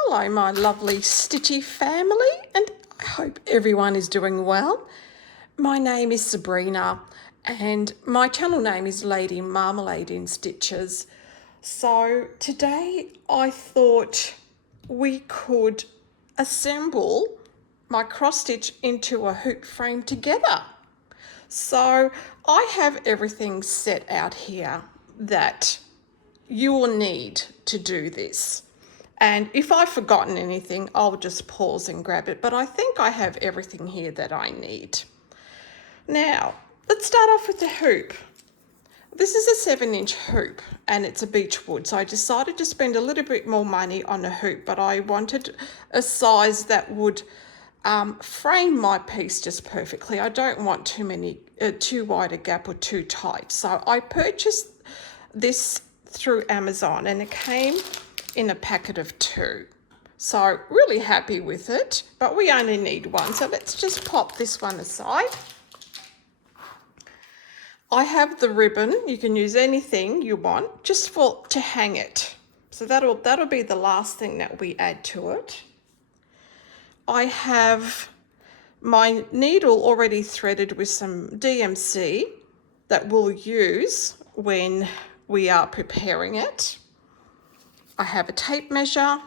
Hello, my lovely Stitchy family, and I hope everyone is doing well. My name is Sabrina, and my channel name is Lady Marmalade in Stitches. So today I thought we could assemble my cross stitch into a hoop frame together. So I have everything set out here that you will need to do this. And if I've forgotten anything, I'll just pause and grab it. But I think I have everything here that I need. Now, let's start off with the hoop. This is a 7-inch hoop and it's a beech wood. So I decided to spend a little bit more money on a hoop, but I wanted a size that would frame my piece just perfectly. I don't want too wide a gap or too tight. So I purchased this through Amazon and it came in a packet of 2. So really happy with it, but we only need 1. So let's just pop this one aside. I have the ribbon. You can use anything you want just to hang it. So that'll be the last thing that we add to it. I have my needle already threaded with some DMC that we'll use when we are preparing it. I have a tape measure.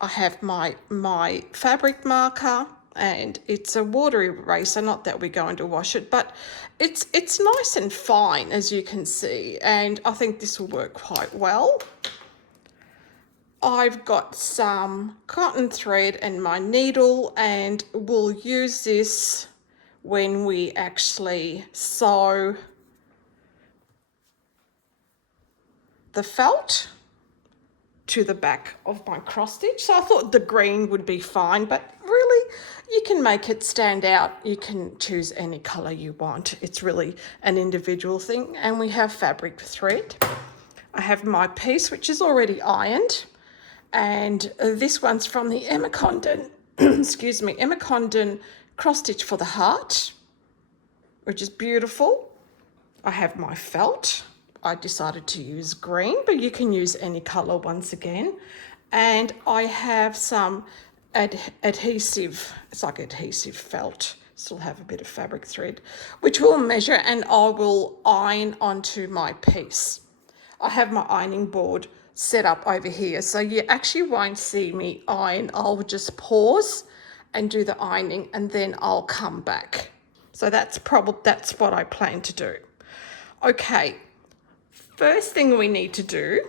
I have my fabric marker, and it's a water eraser, not that we're going to wash it, but it's nice and fine, as you can see, and I think this will work quite well. I've got some cotton thread and my needle, and we'll use this when we actually sew the felt to the back of my cross stitch. So I thought the green would be fine, but really you can make it stand out. You can choose any color you want. It's really an individual thing. And we have fabric thread. I have my piece, which is already ironed. And this one's from the Emma Condon, excuse me, Emma Condon cross stitch for the heart, which is beautiful. I have my felt. I decided to use green, but you can use any color once again. And I have some adhesive, it's like adhesive felt, still have a bit of fabric thread, which we'll measure and I will iron onto my piece. I have my ironing board set up over here, so you actually won't see me iron. I'll just pause and do the ironing and then I'll come back. So that's what I plan to do. Okay. First thing we need to do,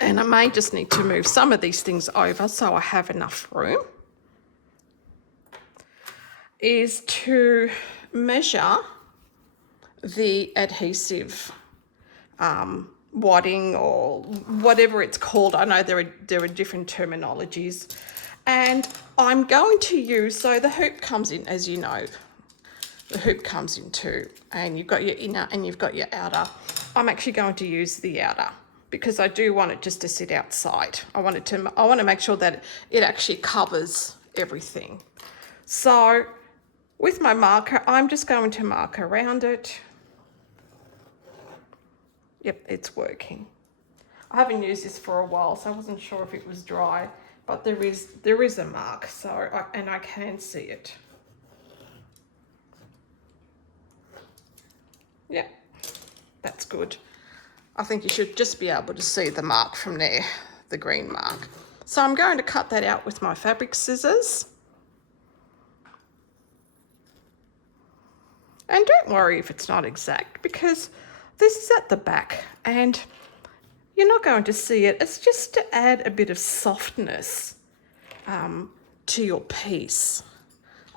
and I may just need to move some of these things over so I have enough room, is to measure the adhesive wadding or whatever it's called. I know there are different terminologies, and I'm going to use, so the hoop comes in, as you know. The hoop comes in 2, and you've got your inner and you've got your outer. I'm actually going to use the outer because I do want it just to sit outside. I want to make sure that it actually covers everything. So with my marker, I'm just going to mark around it. Yep, it's working. I haven't used this for a while, so I wasn't sure if it was dry, but there is a mark, so and I can see it. Yeah, that's good. I think you should just be able to see the mark from there, the green mark. So I'm going to cut that out with my fabric scissors. And don't worry if it's not exact, because this is at the back and you're not going to see it. It's just to add a bit of softness to your piece.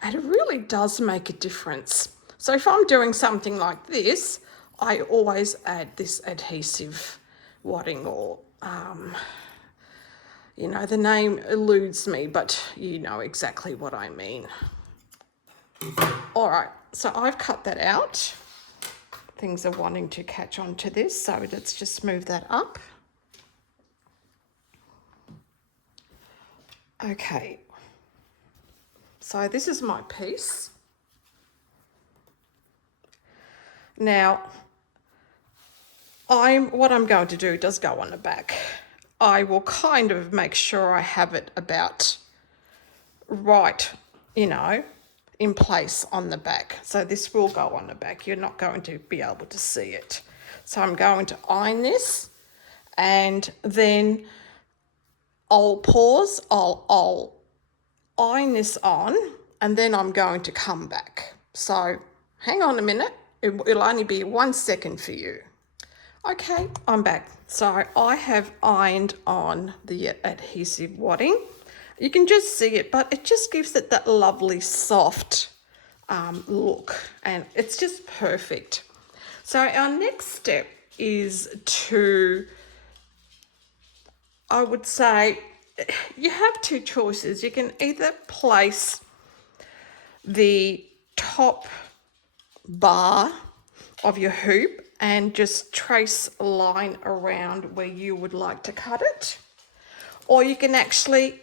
And it really does make a difference. So if I'm doing something like this, I always add this adhesive wadding, or, you know, the name eludes me, but you know exactly what I mean. All right, so I've cut that out. Things are wanting to catch on to this, so let's just move that up. Okay, so this is my piece. Now, what I'm going to do does go on the back. I will kind of make sure I have it about right, in place on the back. So this will go on the back. You're not going to be able to see it. So I'm going to iron this, and then I'll pause. I'll iron this on, and then I'm going to come back. So hang on a minute. It'll only be 1 second for you. Okay, I'm back. So I have ironed on the adhesive wadding. You can just see it, but it just gives it that lovely soft look, and it's just perfect. So our next step is to, I would say, you have two choices. You can either place the top bar of your hoop and just trace a line around where you would like to cut it, or you can actually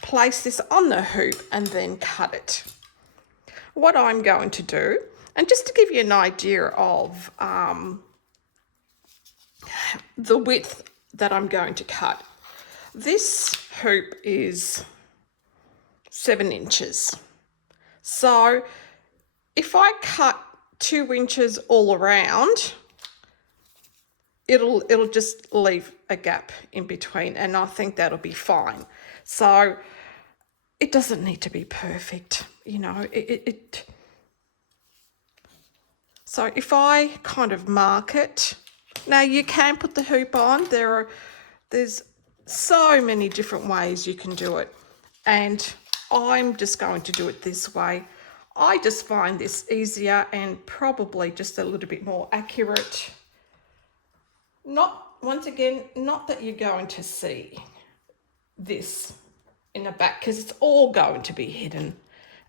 place this on the hoop and then cut it. What I'm going to do, and just to give you an idea of the width that I'm going to cut, this hoop is 7 inches. So if I cut 2 inches all around, it'll just leave a gap in between, and I think that'll be fine. So it doesn't need to be perfect, So if I kind of mark it, now you can put the hoop on. There's so many different ways you can do it, and I'm just going to do it this way. I just find this easier and probably just a little bit more accurate. Once again, not that you're going to see this in the back, because it's all going to be hidden,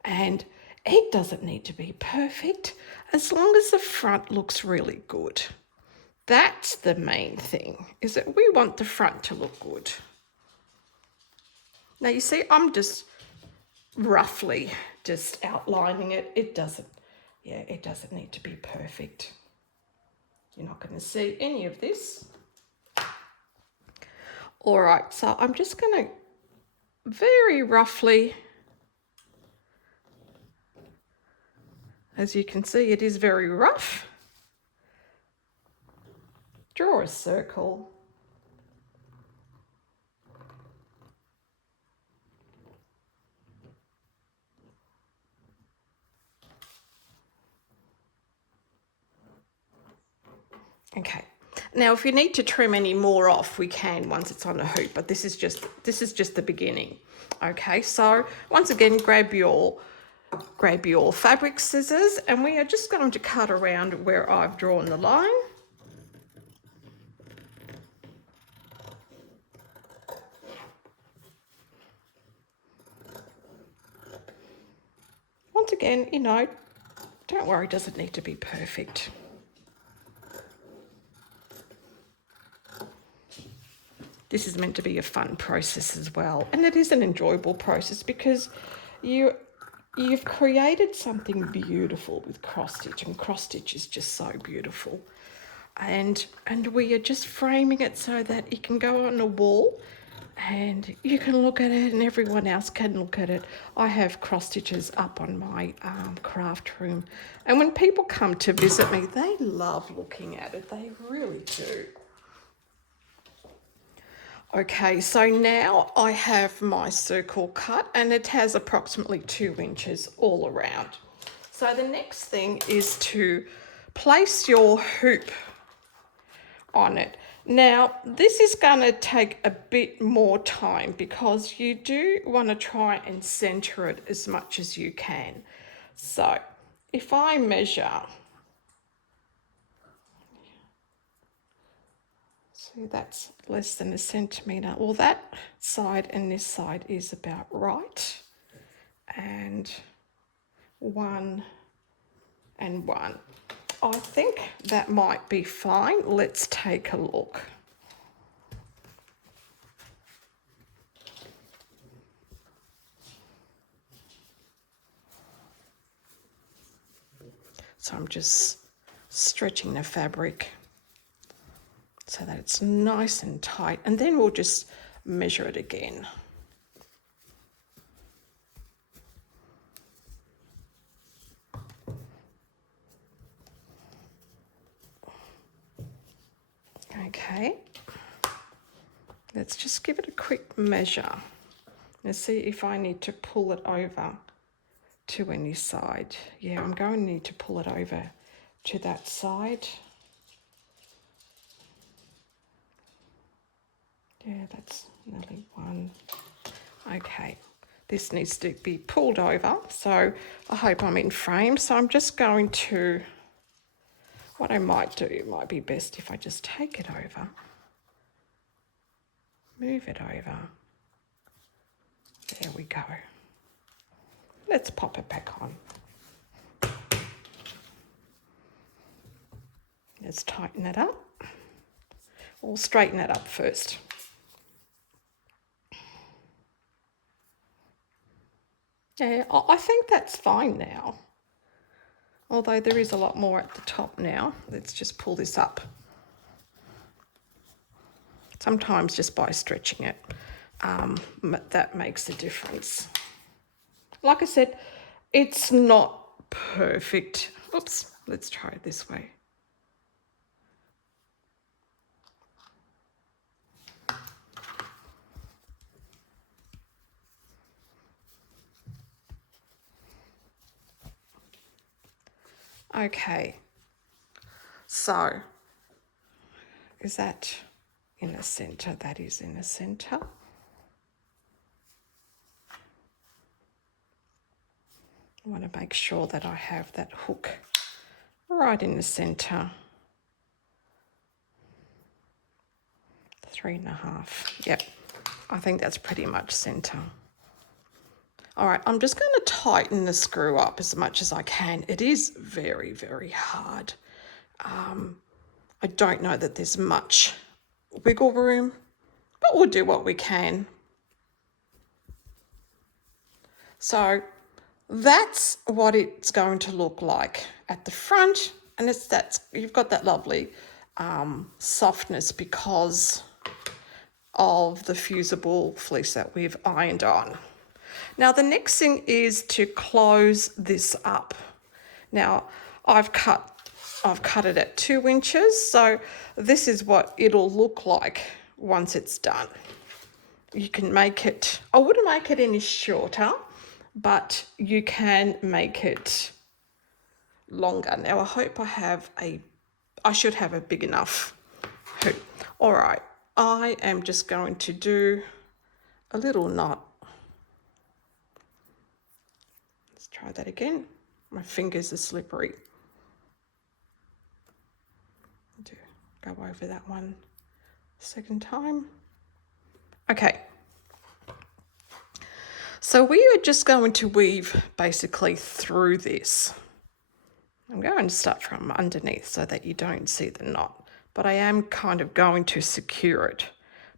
and it doesn't need to be perfect as long as the front looks really good. That's the main thing, is that we want the front to look good. Now you see, I'm just roughly just outlining it. It doesn't need to be perfect. You're not going to see any of this. All right, so I'm just going to very roughly, as you can see, it is very rough. Draw a circle. Okay. Now, if you need to trim any more off, we can once it's on a hoop, but this is just the beginning. Okay, so once again, grab your fabric scissors, and we are just going to cut around where I've drawn the line. Once again, don't worry, it doesn't need to be perfect. This is meant to be a fun process as well, and it is an enjoyable process because you've created something beautiful with cross stitch, and cross stitch is just so beautiful. And we are just framing it so that it can go on a wall and you can look at it and everyone else can look at it. I have cross stitches up on my craft room, and when people come to visit me, they love looking at it. They really do. Okay, so now I have my circle cut, and it has approximately 2 inches all around. So the next thing is to place your hoop on it. Now, this is going to take a bit more time because you do want to try and center it as much as you can. So if I measure, see, that's less than 1 centimetre. Well, that side and this side is about right. And 1 and 1. I think that might be fine. Let's take a look. So I'm just stretching the fabric so that it's nice and tight, and then we'll just measure it again. Okay, let's just give it a quick measure. Let's see if I need to pull it over to any side. Yeah, I'm going to need to pull it over to that side. Yeah, that's nearly one. Okay, this needs to be pulled over, so I hope I'm in frame. So I'm just going to, what I might do, it might be best if I just take it over, move it over. There we go. Let's pop it back on. Let's tighten it up. We'll straighten it up first. Yeah, I think that's fine now. Although there is a lot more at the top now. Let's just pull this up. Sometimes just by stretching it, that makes a difference. Like I said, it's not perfect. Oops, let's try it this way. Okay, so is that in the center? That is in the center. I want to make sure that I have that hook right in the center. 3.5. Yep, I think that's pretty much center. All right, I'm just going to tighten the screw up as much as I can. It is very, very hard. I don't know that there's much wiggle room, but we'll do what we can. So that's what it's going to look like at the front, and you've got that lovely softness because of the fusible fleece that we've ironed on. Now the next thing is to close this up. Now I've cut it at 2 inches, so this is what it'll look like once it's done. You can make it, I wouldn't make it any shorter, but you can make it longer. Now I hope I should have a big enough hoop. All right, I am just going to do a little knot. Let's try that again. My fingers are slippery. Go over that one second time. Okay. So we are just going to weave basically through this. I'm going to start from underneath so that you don't see the knot, but I am kind of going to secure it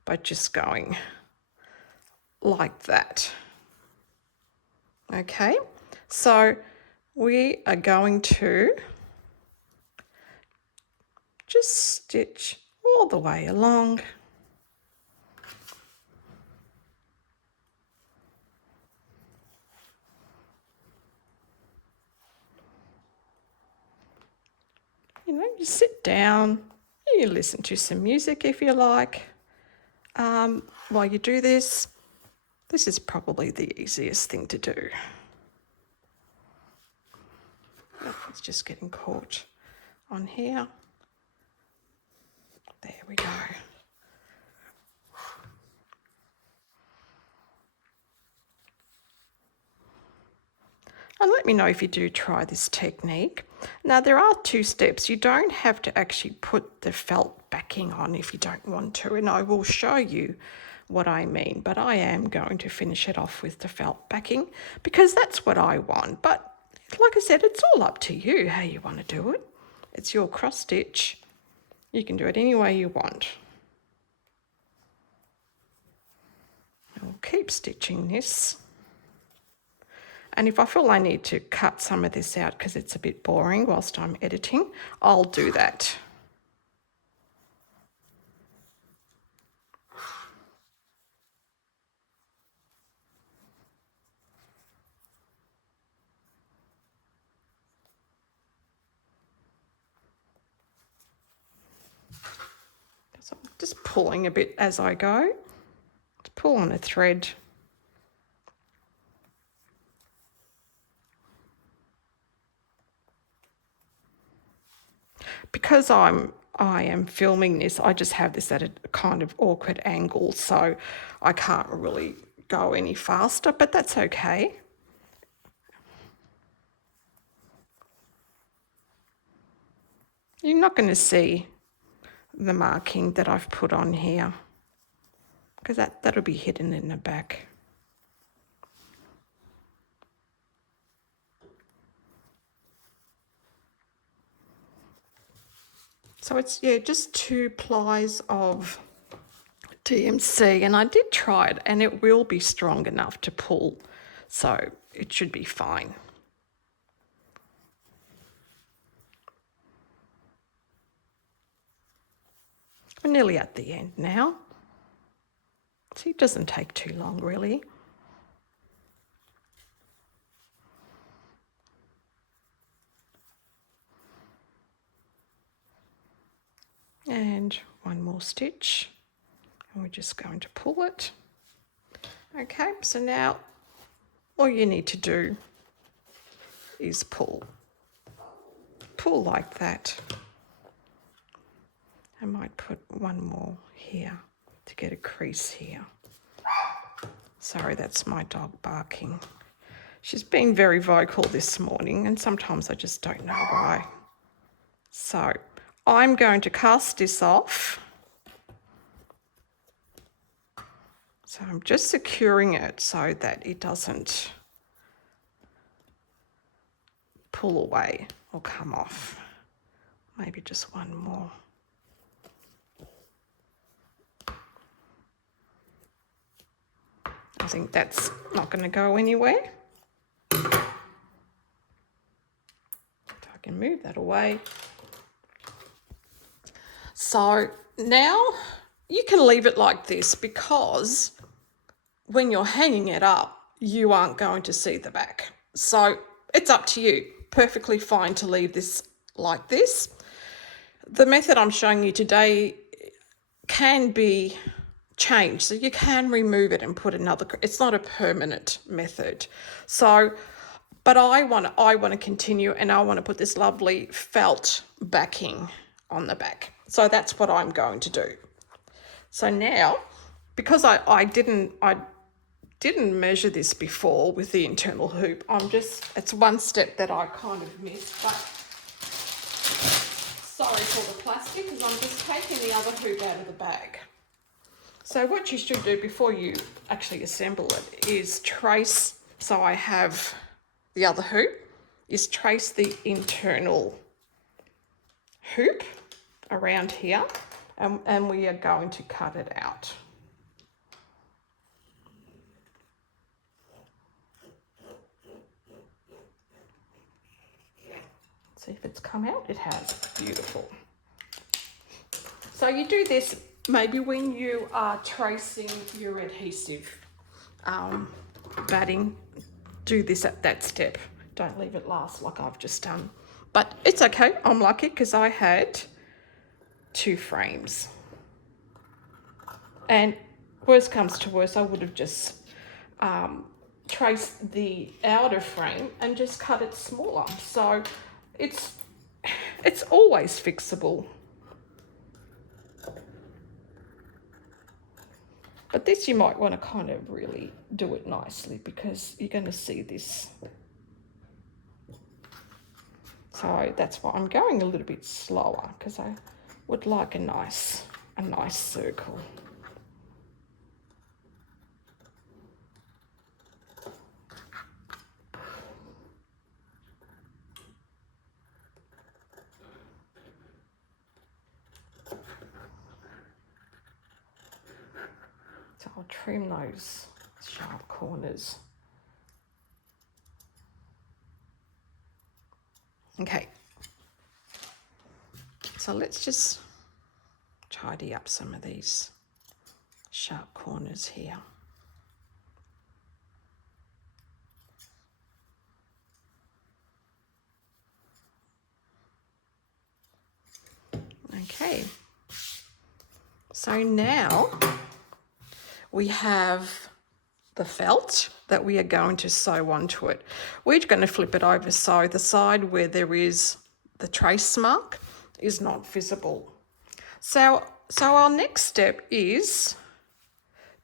by just going like that. Okay, so we are going to just stitch all the way along. You know, you sit down, you listen to some music if you like. While you do this, this is probably the easiest thing to do. It's just getting caught on here. There we go. And let me know if you do try this technique. Now there are 2 steps. You don't have to actually put the felt backing on if you don't want to, and I will show you what I mean, but I am going to finish it off with the felt backing because that's what I want. But like I said, it's all up to you how you want to do it. It's your cross stitch. You can do it any way you want. I'll keep stitching this. And if I feel I need to cut some of this out because it's a bit boring whilst I'm editing, I'll do that. just pulling a bit as I go. Just pull on a thread. Because I am filming this, I just have this at a kind of awkward angle, so I can't really go any faster, but that's okay. You're not going to see the marking that I've put on here because that'll be hidden in the back. So it's, yeah, just 2 plies of DMC, and I did try it and it will be strong enough to pull, so it should be fine. We're nearly at the end now. See, it doesn't take too long really. And one more stitch, and we're just going to pull it. Okay, so now all you need to do is pull like that. I might put one more here to get a crease here. Sorry, that's my dog barking. She's been very vocal this morning, and sometimes I just don't know why. So I'm going to cast this off. So I'm just securing it so that it doesn't pull away or come off. Maybe just one more. I think that's not going to go anywhere. So I can move that away. So now you can leave it like this because when you're hanging it up, you aren't going to see the back. So it's up to you. Perfectly fine to leave this like this. The method I'm showing you today can be changed, so you can remove it and put another. It's not a permanent method. So, but I want to continue, and I want to put this lovely felt backing on the back. So that's what I'm going to do. So now, because I didn't measure this before with the internal hoop, it's one step that I kind of missed, but sorry for the plastic, because I'm just taking the other hoop out of the bag. So what you should do before you actually assemble it is trace, so I have the other hoop, is trace the internal hoop around here, and we are going to cut it out. See if it's come out? It has. Beautiful. So you do this maybe when you are tracing your adhesive batting. Do this at that step. Don't leave it last like I've just done. But it's okay. I'm lucky because I had 2 frames. And worst comes to worst, I would have just traced the outer frame and just cut it smaller. So it's always fixable. But this you might want to kind of really do it nicely because you're going to see this. So that's why I'm going a little bit slower, because I would like a nice circle. So I'll trim those sharp corners. Okay, so let's just tidy up some of these sharp corners here. Okay, So now we have the felt that we are going to sew onto it. We're going to flip it over so the side where there is the trace mark is not visible. So our next step is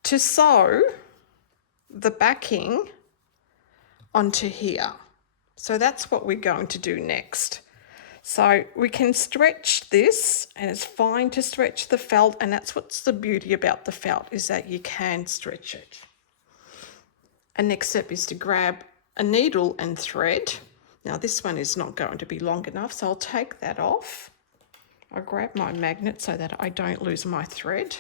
to sew the backing onto here. So that's what we're going to do next. So we can stretch this, and it's fine to stretch the felt, and that's what's the beauty about the felt, is that you can stretch it. And next step is to grab a needle and thread. Now this one is not going to be long enough, so I'll take that off. I'll grab my magnet so that I don't lose my thread.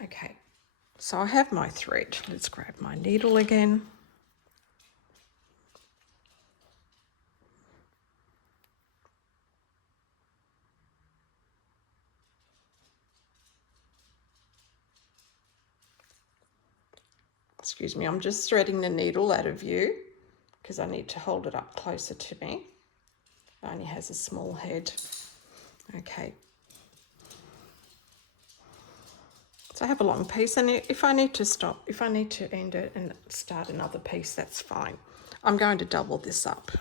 Okay, so I have my thread. Let's grab my needle again. Excuse me, I'm just threading the needle out of view because I need to hold it up closer to me. It only has a small head. Okay. So I have a long piece, and if I need to stop, if I need to end it and start another piece, that's fine. I'm going to double this up.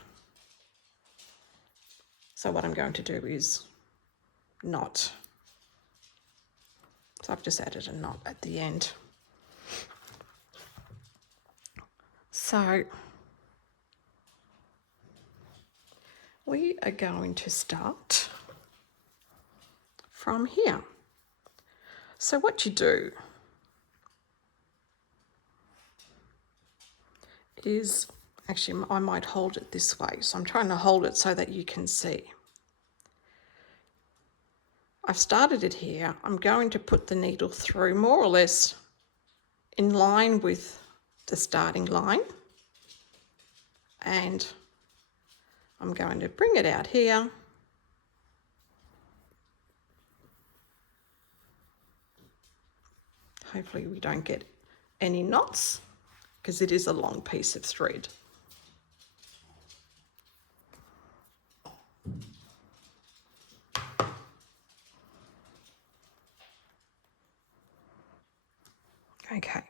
So what I'm going to do is knot. So I've just added a knot at the end. So we are going to start from here. So what you do is, actually I might hold it this way. So I'm trying to hold it so that you can see. I've started it here. I'm going to put the needle through more or less in line with the starting line. And I'm going to bring it out here. Hopefully we don't get any knots because it is a long piece of thread. Okay,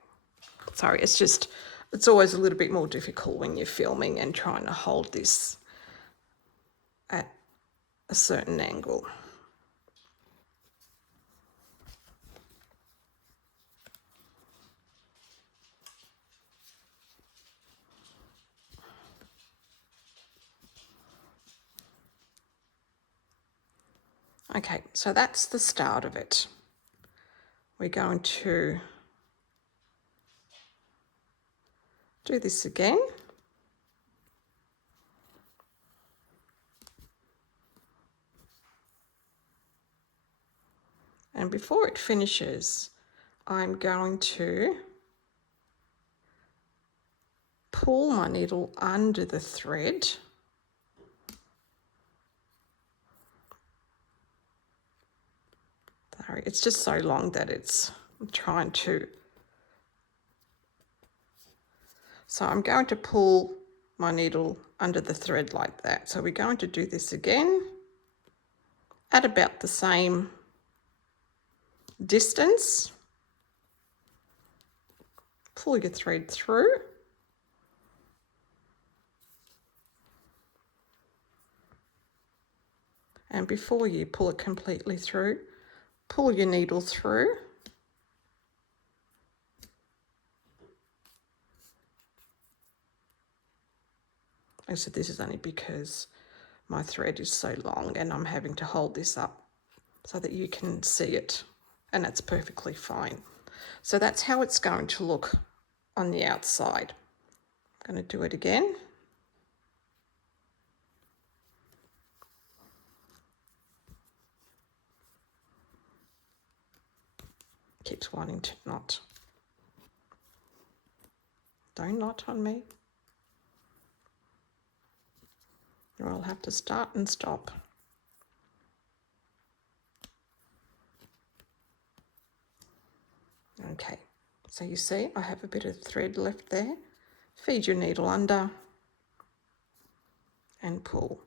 sorry, it's always a little bit more difficult when you're filming and trying to hold this at a certain angle. Okay, so that's the start of it. We're going to do this again. And before it finishes, I'm going to pull my needle under the thread. Sorry, it's just so long that I'm trying to. So I'm going to pull my needle under the thread like that. So we're going to do this again at about the same distance. Pull your thread through. And before you pull it completely through, pull your needle through. I said this is only because my thread is so long and I'm having to hold this up so that you can see it, and that's perfectly fine. So that's how it's going to look on the outside. I'm going to do it again. Keeps wanting to knot. Don't knot on me, or I'll have to start and stop. Okay, so you see I have a bit of thread left there. Feed your needle under and pull.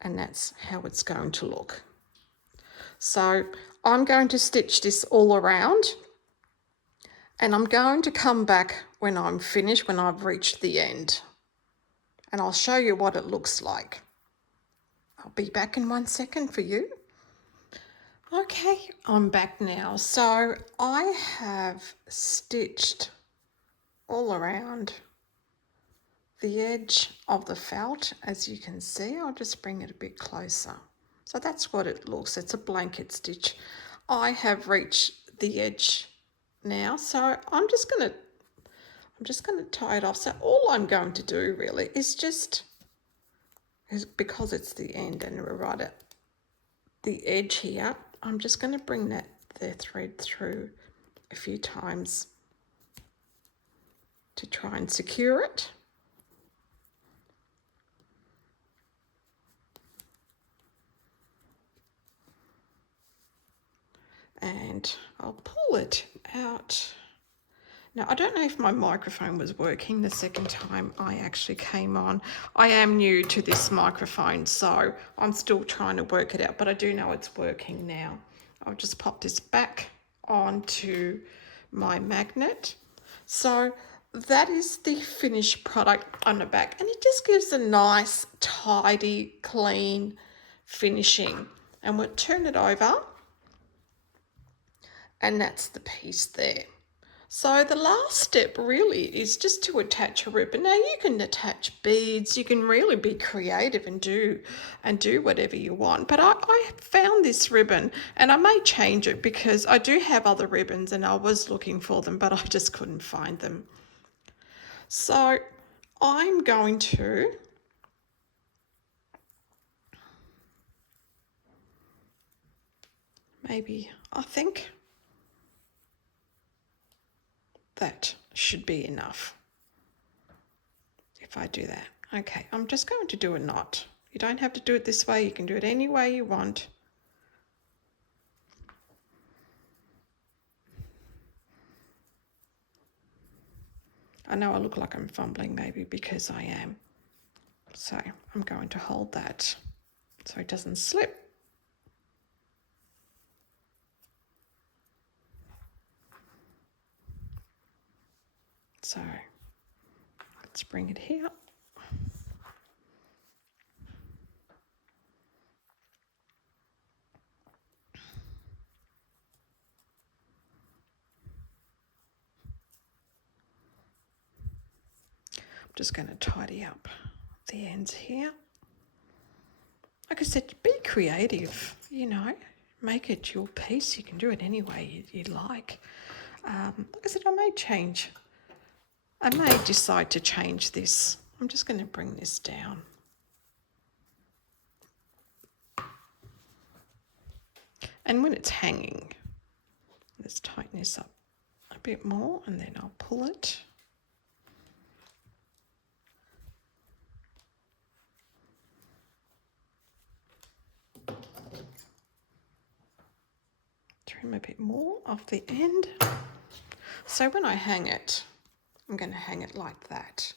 And that's how it's going to look. So I'm going to stitch this all around, and I'm going to come back when I'm finished, when I've reached the end, and I'll show you what it looks like. I'll be back in 1 second for you. Okay, I'm back now. So I have stitched all around the edge of the felt, as you can see. I'll just bring it a bit closer. So that's what it looks. It's a blanket stitch. I have reached the edge now, so I'm just going to tie it off. So all I'm going to do really is because it's the end and we're right at the edge here, I'm just going to bring the thread through a few times to try and secure it. And I'll pull it out. Now, I don't know if my microphone was working the second time I actually came on. I am new to this microphone, so I'm still trying to work it out, but I do know it's working now. I'll just pop this back onto my magnet. So that is the finished product on the back, and it just gives a nice, tidy, clean finishing. And we'll turn it over, and that's the piece there. So the last step really is just to attach a ribbon. Now you can attach beads, you can really be creative and do whatever you want. But I found this ribbon, and I may change it because I do have other ribbons and I was looking for them, but I just couldn't find them. So I'm going to I think that should be enough if I do that. Okay, I'm just going to do a knot. You don't have to do it this way, you can do it any way you want. I know I look like I'm fumbling maybe because I am. So I'm going to hold that so it doesn't slip. So let's bring it here. I'm just going to tidy up the ends here. Like I said, be creative, you know, make it your piece. You can do it any way you like. Like I said, I may decide to change this. I'm just going to bring this down. And when it's hanging, let's tighten this up a bit more, and then I'll pull it. Trim a bit more off the end. So when I hang it, I'm going to hang it like that.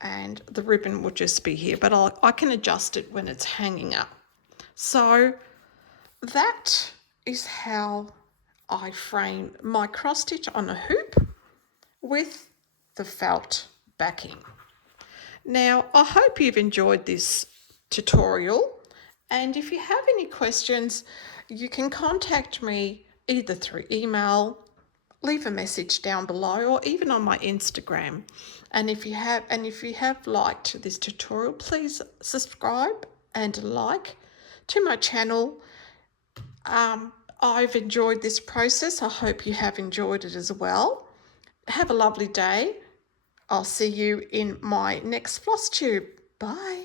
And the ribbon will just be here, but I can adjust it when it's hanging up. So that is how I frame my cross stitch on a hoop with the felt backing. Now, I hope you've enjoyed this tutorial, and if you have any questions, you can contact me either through email, leave a message down below, or even on my Instagram. And if you have liked this tutorial, please subscribe and like to my channel. I've enjoyed this process. I hope you have enjoyed it as well. Have a lovely day. I'll see you in my next floss tube. Bye.